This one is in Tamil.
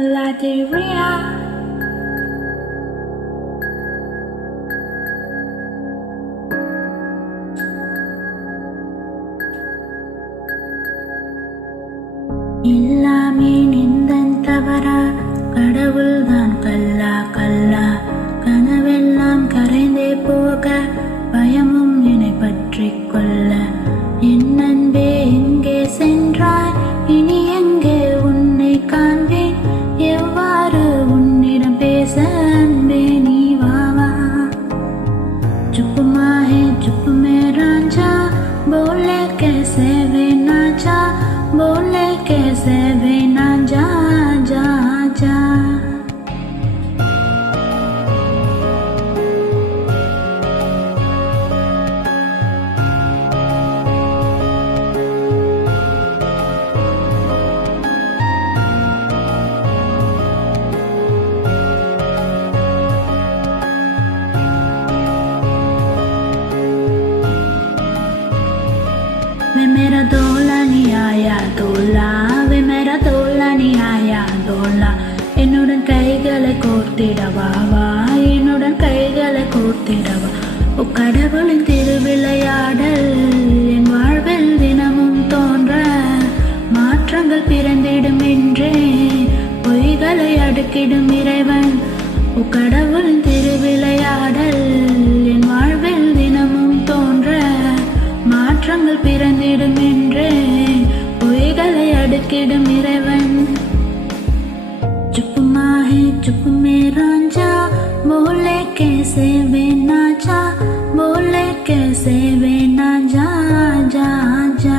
Lateria. எல்லாமே நிந்தன் தவறா, கடவுள் தான் கல்லா கல்லா, கனவெல்லாம் கரைந்தே போக பயமும் என்னை பற்றிக் கொள்ள. என் அன்பே எங்கே சென்றாய், இனி எங்கே உன்னை காண்பேன், எவ்வாறு உன்னிடம் பேச அன்பே நீ வாவா. चुप माहे चुप में रांझा, बोले कैसे वे ना जा, बोले कैसे वे ना जा जा जा. वे मेरा तोला नहीं आया तोला, वे मेरा तोला नहीं आया तोला. என்னுடன் கைகளை கோர்த்திடவாவா, என்னுடன் கைகளை கோர்த்திடவா. ஓ கடவுளின் திருவிளையாடல் என் வாழ்வில் தினமும் தோன்ற, மாற்றங்கள் பிறந்திடும் என்றே பொய்களை அடுக்கிடும் இறைவன். ஓ கடவுளின் திருவிளையாடல் என் வாழ்வில் தினமும் தோன்ற, மாற்றங்கள் பிறந்திடும் என்றே பொய்களை அடுக்கிடும் இறைவன். चुप माहे चुप में रांझा, बोले कैसे वे ना जा, बोले कैसे वे ना जा जा जा.